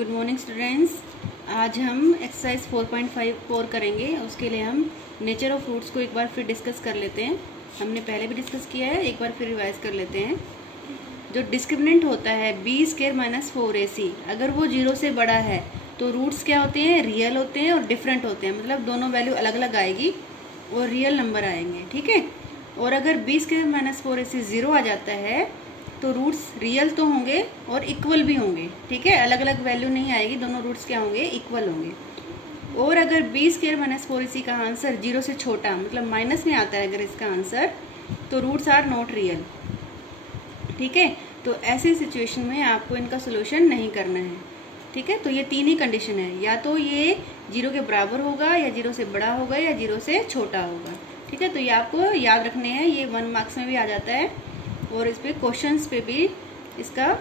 Good morning students. आज हम exercise 4.54 करेंगे। उसके लिए हम नेचर ऑफ रूट्स को एक बार फिर डिस्कस कर लेते हैं। हमने पहले भी डिस्कस किया है, एक बार फिर रिवाइज कर लेते हैं। जो डिस्क्रिमिनेंट होता है b² - 4ac, अगर वो 0 से बड़ा है तो रूट्स क्या होते हैं, रियल होते हैं और डिफरेंट होते हैं, मतलब दोनों वैल्यू अलग अलग आएगी और रियल नंबर आएंगे। ठीक है। और अगर b² - 4ac 0 आ जाता है तो रूट्स रियल तो होंगे और इक्वल भी होंगे। ठीक है, अलग अलग वैल्यू नहीं आएगी, दोनों रूट्स क्या होंगे, इक्वल होंगे। और अगर b² - 4ac का आंसर 0 से छोटा, मतलब माइनस में आता है अगर इसका आंसर, तो रूट्स आर नॉट रियल। ठीक है, तो ऐसे सिचुएशन में आपको इनका सोल्यूशन नहीं करना है। ठीक है, तो ये तीन ही कंडीशन है, या तो ये 0 के बराबर होगा, या 0 से बड़ा होगा, या 0 से छोटा होगा। ठीक है, तो ये आपको याद रखने हैं, ये 1 मार्क्स में भी आ जाता है और इस पे क्वेश्चंस पे भी इसका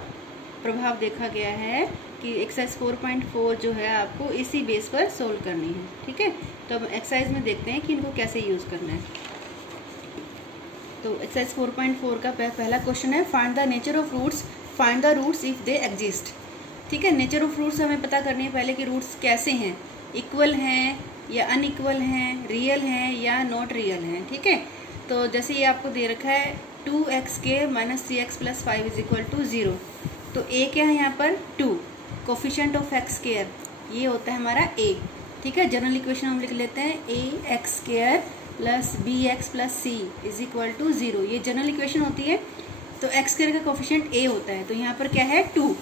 प्रभाव देखा गया है कि एक्सरसाइज 4.4 जो है आपको इसी बेस पर सोल्व करनी है। ठीक है, तो अब एक्सरसाइज में देखते हैं कि इनको कैसे यूज करना है। तो एक्सरसाइज 4.4 का पहला क्वेश्चन है, find the nature of roots, find the roots if they exist. ठीक है, नेचर ऑफ रूट्स हमें पता करनी है पहले कि रूट्स कैसे हैं, इक्वल हैं या अनइक्वल हैं, रियल हैं या नॉट रियल हैं। ठीक है, तो जैसे ये आपको दे रखा है 2x² - 3x + 5 = 0, तो a क्या है यहाँ पर 2, कोफिशिएंट ऑफ x², ये होता है हमारा a। ठीक है, जनरल इक्वेशन हम लिख लेते हैं ax² + bx + c = 0, ये जनरल इक्वेशन होती है। तो x² का कोफिशिएंट a होता है, तो यहाँ पर क्या है 2,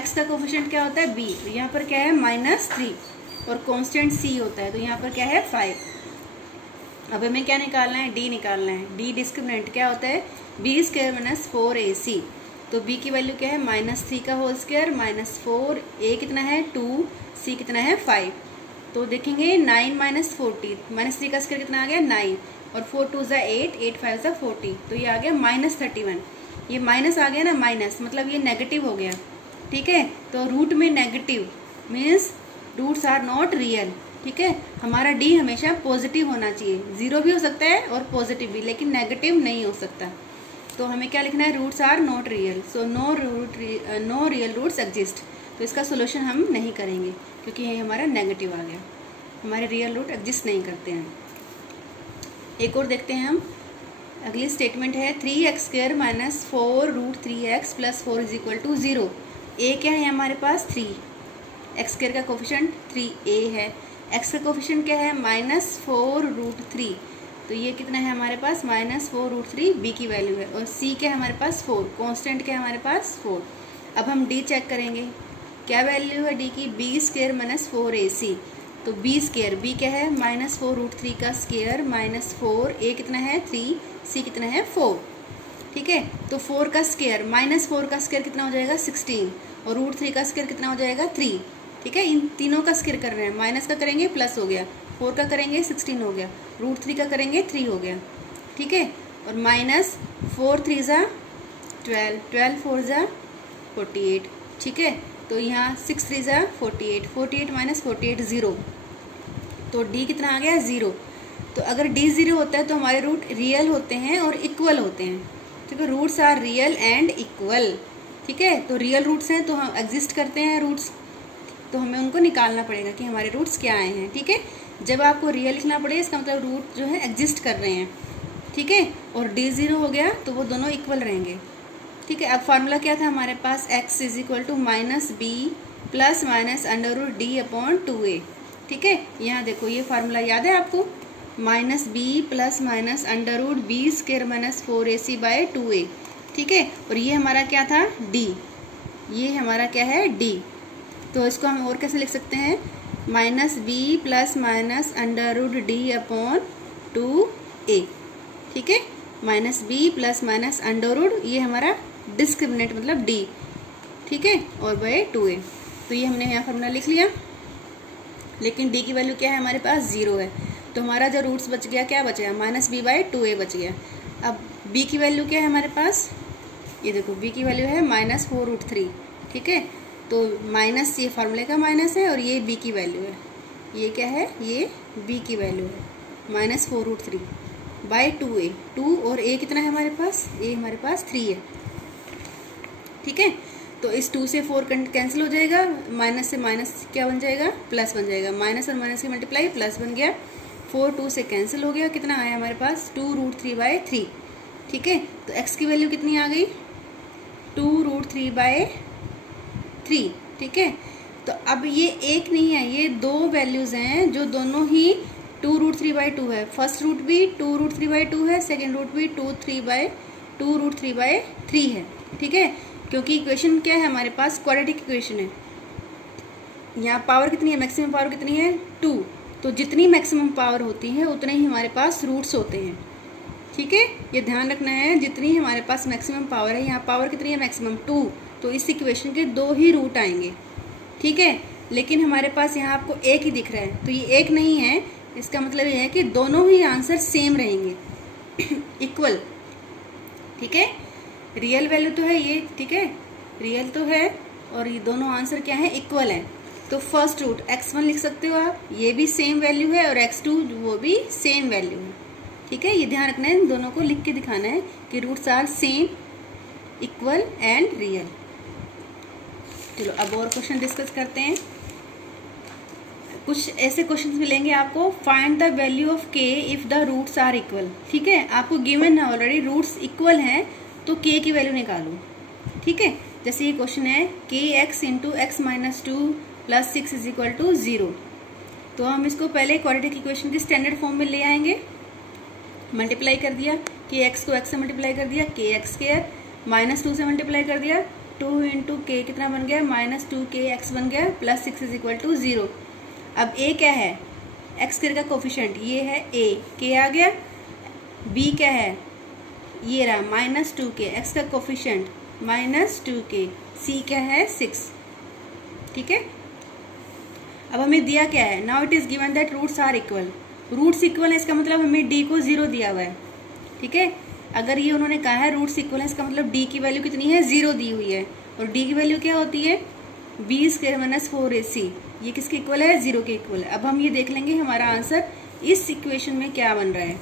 x का कोफिशिएंट क्या होता है b, तो यहाँ पर क्या है -3, और कांस्टेंट c होता है, तो यहाँ पर क्या है 5। अब हमें क्या निकालना है, d निकालना है। d डिस्क्रिमिनेंट क्या होता है, b² - 4ac, तो b की वैल्यू क्या है -3 का होल स्क्वायर -4, a कितना है 2, c कितना है 5। तो देखेंगे 9 - 40, -3 का स्क्वायर कितना आ गया 9, और 4 2 = 8, 8 5 = 40, तो ये आ गया -31। ये माइनस आ गया ना, माइनस मतलब ये नेगेटिव हो गया। ठीक है, तो रूट में negative means roots are not real. ठीक है, हमारा डी हमेशा पॉजिटिव होना चाहिए, 0 भी हो सकता है और पॉजिटिव भी, लेकिन नेगेटिव नहीं हो सकता। तो हमें क्या लिखना है, roots are not real, so no real roots exist. तो इसका सोल्यूशन हम नहीं करेंगे क्योंकि ये हमारा नेगेटिव आ गया, हमारे रियल रूट एग्जिस्ट नहीं करते हैं। एक और देखते हैं हम, अगली स्टेटमेंट है 3x² - 4√3x + 4 = 0। ए क्या है हमारे पास 3, x² का कोफिशिएंट 3a है, x का कोफिशिएंट क्या है -4√3, तो ये कितना है हमारे पास -4√3, b की वैल्यू है, और c क्या है हमारे पास 4, कांस्टेंट क्या है हमारे पास 4। अब हम d चेक करेंगे, क्या वैल्यू है d की, b² - 4ac, तो b², b क्या है -4√3 का स्क्वायर -4, a कितना है 3, c कितना है 4। ठीक है, तो 4 का स्क्वायर -4 का स्क्वायर कितना हो जाएगा 16, और √3 का स्क्वायर कितना हो जाएगा 3। ठीक है, इन तीनों का स्क्वायर कर रहे हैं, माइनस का करेंगे प्लस हो गया, 4 का करेंगे 16 हो गया, √3 का करेंगे 3 हो गया। ठीक है, और -4 3 = 12, 12 4 = 48। ठीक है, तो यहाँ 6 3 = 48, 48 - 48 0, तो d कितना आ गया 0। तो अगर d 0 होता है तो हमारे रूट रियल होते हैं और इक्वल होते हैं। ठीक है, roots are real and equal. ठीक है, तो रियल रूट्स हैं तो हम एग्जिस्ट करते हैं रूट्स, तो हमें उनको निकालना पड़ेगा कि हमारे रूट्स क्या आए हैं। ठीक है, जब आपको रियल लिखना पड़े इसका मतलब रूट जो है एग्जिस्ट कर रहे हैं। ठीक है, और d 0 हो गया तो वो दोनों इक्वल रहेंगे। ठीक है, अब फार्मूला क्या था हमारे पास, x = -b ± √d/2a। ठीक है, यहाँ देखो ये फार्मूला याद है आपको, -b ± √b² - 4ac/2a। ठीक है, और ये हमारा क्या था d, ये हमारा क्या है d, तो इसको हम और कैसे लिख सकते हैं, -b ± √d/2a। ठीक है, -b ± ये हमारा डिस्क्रिमिनेंट मतलब d। ठीक है, और /2a, तो ये हमने यहाँ फॉर्मूला लिख लिया, लेकिन d की वैल्यू क्या है हमारे पास 0 है, तो हमारा जो रूट्स बच गया क्या बच गया, -b/2a बच गया। अब b की वैल्यू क्या है हमारे पास, ये देखो b की वैल्यू है -4√3। ठीक है, तो माइनस ये फार्मूले का माइनस है और ये b की वैल्यू है, ये क्या है, ये b की वैल्यू है -4√3/2a। 2 और a कितना है हमारे पास, a हमारे पास 3 है। ठीक है, तो इस 2 से 4 कैंसिल हो जाएगा, माइनस से माइनस क्या बन जाएगा, प्लस बन जाएगा, माइनस और माइनस की मल्टीप्लाई प्लस बन गया, 4 2 से कैंसिल हो गया, कितना आया हमारे पास 2√3/3। ठीक है, तो x की वैल्यू कितनी आ गई 2√3/3। ठीक है, तो अब ये एक नहीं है, ये दो वैल्यूज हैं जो दोनों ही 2√3/2 है। फर्स्ट रूट भी 2√3/2 है, सेकेंड रूट भी 2√3/3 है। ठीक है, क्योंकि इक्वेशन क्या है हमारे पास, क्वाड्रेटिक इक्वेशन है। यहाँ पावर कितनी है, मैक्सिमम पावर कितनी है 2, तो जितनी मैक्सिमम पावर होती है उतने ही हमारे पास रूट्स होते हैं। ठीक है, ये ध्यान रखना है, जितनी हमारे पास मैक्सिमम पावर है, यहाँ पावर कितनी है मैक्सिमम 2, तो इस इक्वेशन के 2 ही रूट आएंगे। ठीक है, लेकिन हमारे पास यहाँ आपको एक ही दिख रहा है, तो ये एक नहीं है, इसका मतलब ये है कि दोनों ही आंसर सेम रहेंगे, इक्वल। ठीक है, रियल वैल्यू तो है ये, ठीक है, रियल तो है, और ये दोनों आंसर क्या है, इक्वल है। तो फर्स्ट रूट x1 लिख सकते हो आप, ये भी सेम वैल्यू है, और x2 वो भी सेम वैल्यू है। ठीक है, ये ध्यान रखना है, इन दोनों को लिख के दिखाना है कि roots are same, equal and real. चलो अब और क्वेश्चन डिस्कस करते हैं। कुछ ऐसे क्वेश्चंस मिलेंगे आपको, find the value of k if the roots are equal. ठीक है, आपको गिवन है ऑलरेडी रूट्स इक्वल हैं, तो k की वैल्यू निकालो। ठीक है, जैसे ये क्वेश्चन है kx into x minus 2 plus 6 is equal to 0, तो हम इसको पहले क्वाड्रेटिक इक्वेशन की स्टैंडर्ड फॉर्म में ले आएंगे। मल्टीप्लाई कर दिया, kx को x से मल्टीप्लाई कर दिया, kx² माइनस 2 से मल्टीप्लाई कर दिया, 2 इंटू k कितना बन गया, माइनस 2kx बन गया, प्लस 6 इज इक्वल टू 0। अब a क्या है, x² का कोफिशिएंट ये है a, k आ गया। b क्या है, ये रहा माइनस 2k, x का कोफिशिएंट माइनस 2k, c क्या है 6। ठीक है, अब हमें दिया क्या है, now it is given that roots are equal. Roots equal है, इसका मतलब हमें d को 0 दिया हुआ है। ठीक है, अगर ये उन्होंने कहा है रूट्स इक्वल है, इसका मतलब d की वैल्यू कितनी है, 0 दी हुई है, और d की वैल्यू क्या होती है b² माइनस 4ac, ये किसके इक्वल है, 0 के इक्वल है। अब हम ये देख लेंगे हमारा आंसर इस इक्वेशन में क्या बन रहा है।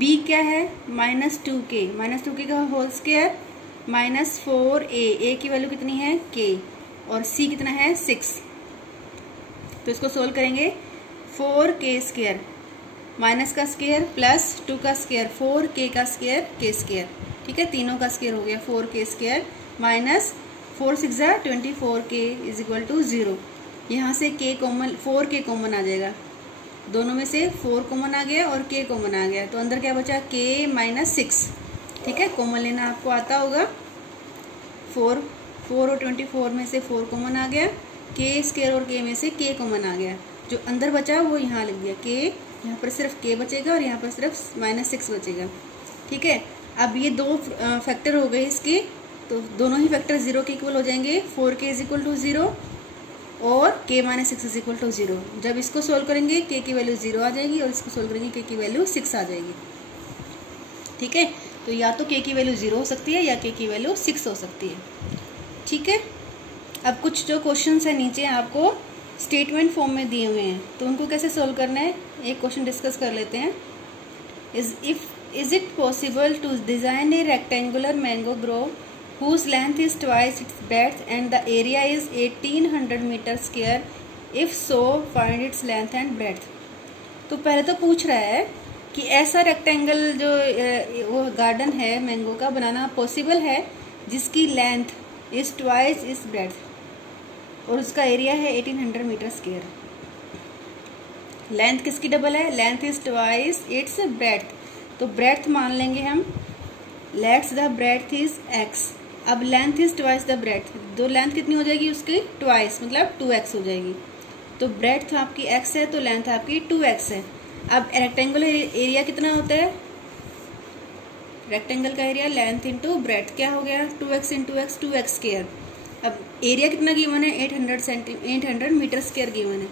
b क्या है, माइनस 2k का होल स्क्वायर माइनस 4a की वैल्यू कितनी है k, और c कितना है 6। तो इसको सोल्व करेंगे, 4k² माइनस का स्क्वायर प्लस 2 का स्क्वायर, 4k का स्क्वायर k²। ठीक है, तीनों का स्क्वायर हो गया 4k² minus 4 6 24k is equal to 0। यहाँ से k कॉमन, 4k कॉमन आ जाएगा, दोनों में से 4 कॉमन आ गया और k कॉमन आ गया, तो अंदर क्या बचा k माइनस 6। ठीक है, कॉमन लेना आपको आता होगा, 4 और 24 में से 4 कॉमन आ गया, k² और k में से k कॉमन आ गया, जो अंदर बचा वो यहाँ लिख दिया, k यहाँ पर सिर्फ k बचेगा और यहाँ पर सिर्फ माइनस 6 बचेगा। ठीक है, अब ये दो फैक्टर हो गए इसके, तो दोनों ही फैक्टर 0 के इक्वल हो जाएंगे, 4k इज इक्वल टू 0 और k minus 6 is equal to 0। जब इसको सोल्व करेंगे k की वैल्यू 0 आ जाएगी, और इसको सोल्व करेंगे k की वैल्यू 6 आ जाएगी। ठीक है, तो या तो k की वैल्यू 0 हो सकती है या k की वैल्यू 6 हो सकती है। ठीक है, अब कुछ जो क्वेश्चंस है नीचे आपको स्टेटमेंट फॉर्म में दिए हुए हैं, तो उनको कैसे सोल्व करना है, एक क्वेश्चन डिस्कस कर लेते हैं। Is it possible to design a rectangular mango grove whose length is twice its breadth and the area is 1800 metre square, if so find its length and breadth। तो पहले तो पूछ रहा है कि ऐसा रेक्टेंगल जो वो गार्डन है मैंगो का बनाना पॉसिबल है जिसकी लेंथ इज ट्वाइस इस ब्रेड्थ और उसका एरिया है 1800 मीटर स्क्वायर। लेंथ किसकी डबल है, length is twice its breadth, तो ब्रेड्थ मान लेंगे हम, let's the breadth is x। अब length is twice the breadth, दो लेंथ कितनी हो जाएगी उसकी, ट्वाइस मतलब 2x हो जाएगी, तो ब्रेड्थ आपकी x है तो लेंथ आपकी 2x है। अब रेक्टेंगुलर एरिया कितना होता है, रेक्टेंगल का एरिया लेंथ इंटू ब्रेड्थ क्या हो गया, 2x इंटू x 2x²। अब एरिया कितना गिवन है, 800 मीटर स्क्वायर गिवन है,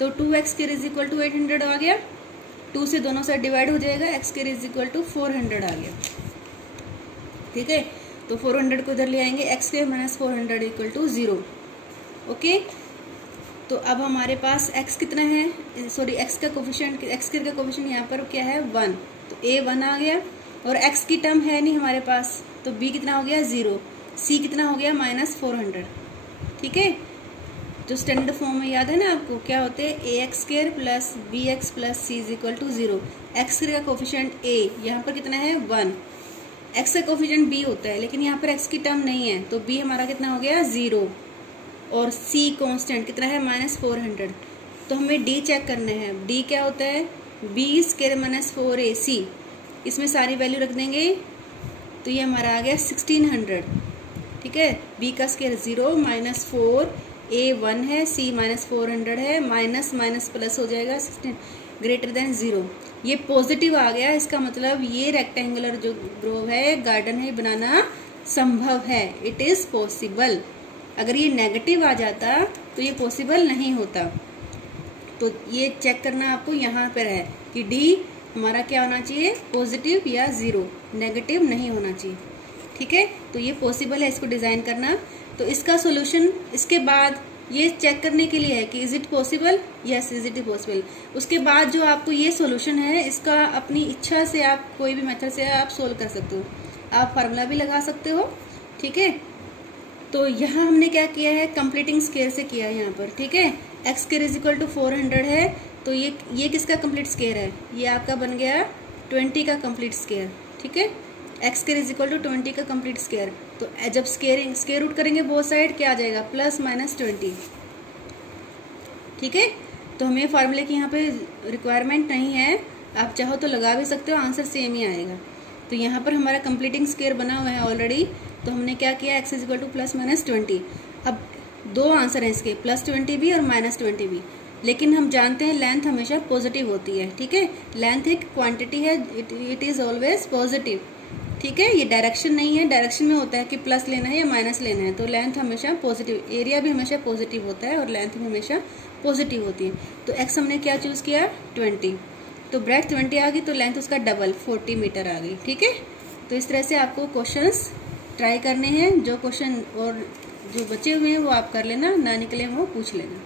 तो 2x² इज इक्वल टू 800 आ गया, 2 से दोनों साइड डिवाइड हो जाएगा, x² इज इक्वल टू 400 आ गया। ठीक है, तो 400 को इधर ले आएंगे, x² minus 400 equal to 0। Okay, तो अब हमारे पास x कितना है, सॉरी x का कोफिशिएंट, x² का कोफिशिएंट यहाँ पर क्या है 1, तो a 1 आ गया, और x की टर्म है नहीं हमारे पास, तो b कितना हो गया 0। सी कितना हो गया -400। ठीक है, जो स्टैंडर्ड फॉर्म में याद है ना आपको, क्या होते हैं ax² plus bx plus c is equal to 0। X का कोफिशिएंट a यहाँ पर कितना है 1, x का कोफिशिएंट b होता है, लेकिन यहाँ पर x की टर्म नहीं है, तो b हमारा कितना हो गया 0, और c कांस्टेंट कितना है -400। तो हमें d चेक करना है, d क्या होता है b² -4ac, इसमें सारी वैल्यू रख देंगे तो ये हमारा आ गया 1600। ठीक है, b का स्क्वायर 0 -4, a 1 है, c -400 है, माइनस माइनस प्लस हो जाएगा 16 ग्रेटर देन 0। ये पॉजिटिव आ गया, इसका मतलब ये रेक्टेंगुलर जो ग्रोव है, गार्डन है, बनाना संभव है, इट इज पॉसिबल। अगर ये नेगेटिव आ जाता तो ये पॉसिबल नहीं होता। तो ये चेक करना आपको यहाँ पर है कि डी हमारा क्या होना चाहिए, पॉजिटिव या 0, नेगेटिव नहीं होना चाहिए। ठीक है, तो ये पॉसिबल है इसको डिजाइन करना। तो इसका सॉल्यूशन इसके बाद ये चेक करने के लिए है कि is it possible, yes is it possible. उसके बाद जो आपको ये सॉल्यूशन है, इसका अपनी इच्छा से आप कोई भी मेथड से आप सोल्व कर सकते हो, आप फार्मूला भी लगा सकते हो। ठीक है, तो यहाँ हमने क्या किया है, कंप्लीटिंग स्क्वायर से किया है यहाँ पर। ठीक है, x² इज इक्वल टू 400 है, तो ये किसका कंप्लीट स्क्वायर है, ये आपका बन गया 20 का कंप्लीट स्क्वायर। ठीक है, x² इज इक्वल टू 20 का कंप्लीट स्क्वायर। तो जब स्क्वायर रूट करेंगे बोथ साइड क्या आ जाएगा, +-20। ठीक है, तो हमें फार्मूले की यहाँ पे रिक्वायरमेंट नहीं है, आप चाहो तो लगा भी सकते हो, आंसर सेम ही आएगा। तो यहाँ पर हमारा कंप्लीटिंग स्क्वायर बना हुआ है ऑलरेडी, तो हमने क्या किया, x इज इक्वल टू +-20। अब दो आंसर है इसके, +20 भी और -20 भी, लेकिन हम जानते हैं लेंथ हमेशा पॉजिटिव होती है। ठीक है, लेंथ एक क्वांटिटी है, इट इज ऑलवेज पॉजिटिव। ठीक है, ये डायरेक्शन नहीं है, डायरेक्शन में होता है कि प्लस लेना है या माइनस लेना है, तो लेंथ हमेशा पॉजिटिव, एरिया भी हमेशा पॉजिटिव होता है और लेंथ भी हमेशा पॉजिटिव होती है। तो x हमने क्या चूज किया, 20, तो ब्रेड्थ 20 आ गई, तो लेंथ उसका डबल 40 मीटर आ गई। ठीक है, तो इस तरह से आपको क्वेश्चंस ट्राई करने हैं, जो क्वेश्चन और जो बचे हुए हैं वो आप कर लेना, ना निकले वो पूछ लेना।